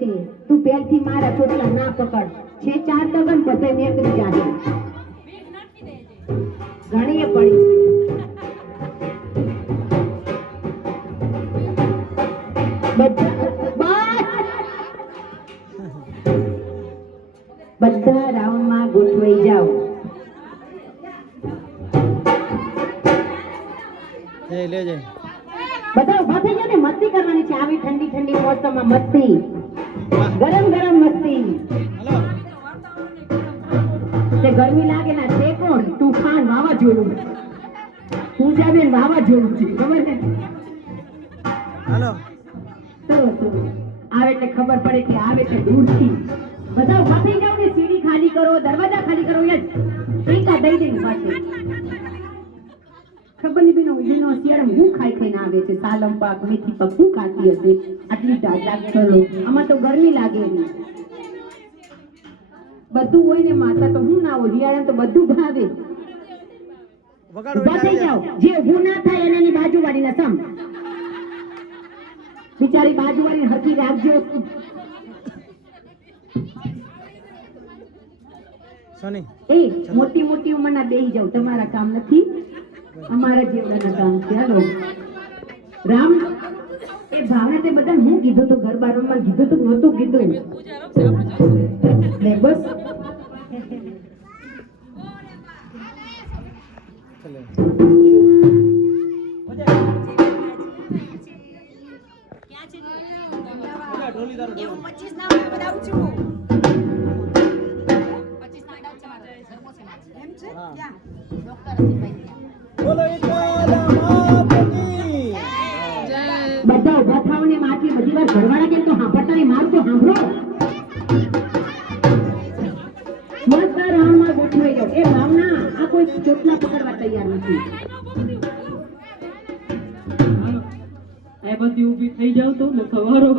છે તું પહેલથી મારા ચોટલા ના પકડ. છે ચાર દગન બધે નીકળી જાજે. ઘણીએ પડી. બધા રાઉન્ડમાં ગોઠવાઈ જાઓ. લે બધા ઊભા થઈ ગયા ને મસ્તી કરવાની છે. આવી ઠંડી ઠંડી મોસમમાં મસ્તી. ગરમ ગરમ મસ્તી. તે ગરમી લાગે ના તે કોણ? તુફાન વાવાઝોડું. પૂજાબેન વાવાઝોડું છે ખબર હલો. સરસ. આવે એટલે ખબર પડે કે આવે છે દૂરથી બધા ઊભા થઈ જાઓ ને સીડી ખાલી કરો દરવાજા ખાલી કરો યાર ટીકા દઈ દઈ પાછું. ખબર નહીં બેનો બેનો શિયાળામાં હું ખાઈ ખાઈને આવે છે? સાલમ પાક મેથી પાક હું ખાતી હશે? આટલી ડાઢા કરો. આમાં તો ગરમી લાગે નહીં. બધું હોય ને માતા તો હું ના હોય શિયાળામાં તો બધું ભાવે. ઊભા થઈ જાઓ. જે ઊભું ના થાય એને એની બાજુવાળીને સમ. બિચારી બાજુવાળી હકી રાખજો. સોની. એ મોટી મોટી ઉંમરના બેહી જાવ તમારા કામ નથી? અમારા જેવડાના કામ છે રામ, એ ભાવને બધા હું કીધું તો ઘર બારમાં કીધું તો, નહોતું કીધું. ને બસ. એવું પચીસ ના બનાવું છું. બધા ઊભા થાવ ને માં બધી વાર ઘરવાળા કેમ તો સાંભળતા નહીં? મારું તો સાંભળો. મસ્ત રાઉન્ડમાં ગોઠવાઈ જાઓ. એ ભાવના આ કોઈ ચોટલા પકડવા તૈયાર નથી. એ બધી ઊભી થઈ જાવ તો ને સવારો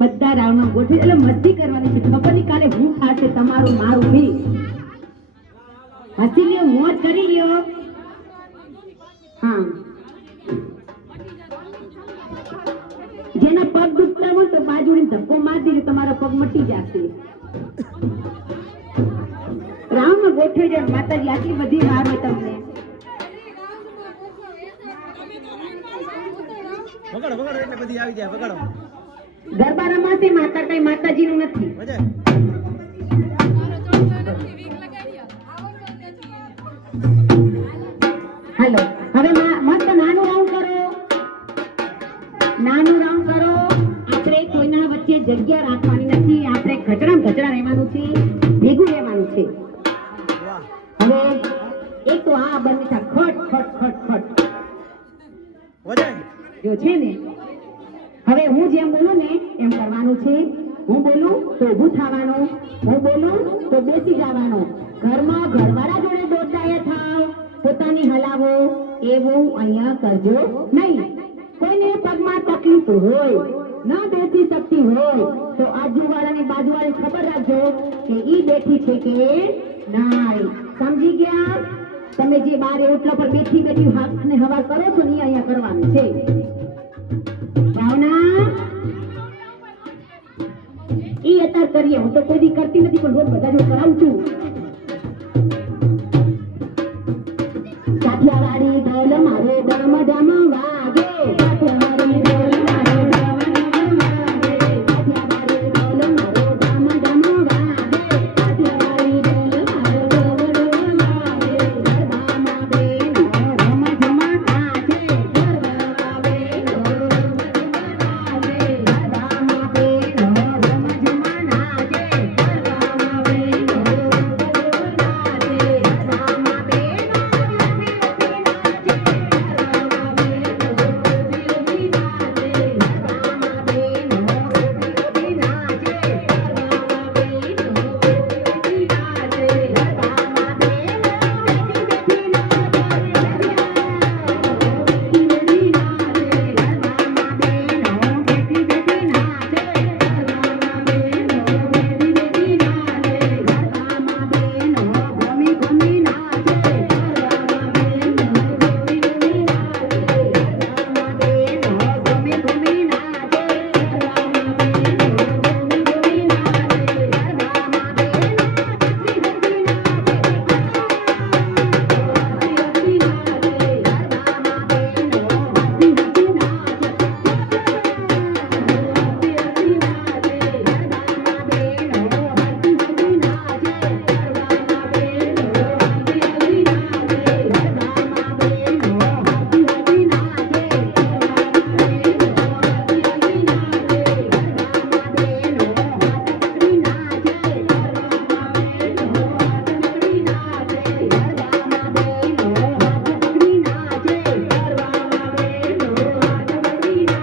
બધા ગોઠવી એટલે મસ્તી કરવાની છે. ખબર નહીં કાલે હું ખાશે તમારું મારું બી. હસી લ્યો મોજ કરી લ્યો. હા. જેના પગ દુખતા હોય તો બાજુને ધક્કો મારી દેજો તમારા પગ મટી જશે. રામ ગોઠવી જાય માતાજી આટલી બધી હોય તમને. વગાડો વગાડો એટલે બધી આવી જાય વગાડો ગરબા રમાશે માતા કઈ માતાજીનું નથી. હાલો. હવે મસ્ત નાનું રાઉન્ડ કરો. નાનું રાઉન્ડ કરો. આપણે કોઈના વચ્ચે જગ્યા રાખવાની નથી. આપણે ગચડા ગચડા રહેવાનું છે. ભેગું રહેવાનું છે. હવે એક તો આ બંને થા ખટ ખટ ખટ ખટ. જો છે ને હવે હું જેમ બોલું ને એમ કરવાનું છે. હું બોલું તો ઊભું થવાનું. હું બોલું તો બેસી જવાનું. ઘરમાં ઘરવાળા જોડે દોડદાયા થાવ. પોતાની હલાવો, એવું અહીંયા કરજો નહીં. કોઈને પગમાં તકલીફ હોય, ન બેસી શકતી હોય, તો આજુવાળાની બાજુવાળી ખબર રાખજો કે ઈ બેઠી છે કે નહીં સમજી ગયા? તમે જે બારે ઓટલા પર બેઠી બેઠી હાથ અને હવા કરો છો ને અહીંયા કરવાનું છે. ભાવના? ઈ અત્યારે કરીએ. હું તો કોઈ દી કરતી નથી, પણ રોજ બધા કરાવું છું.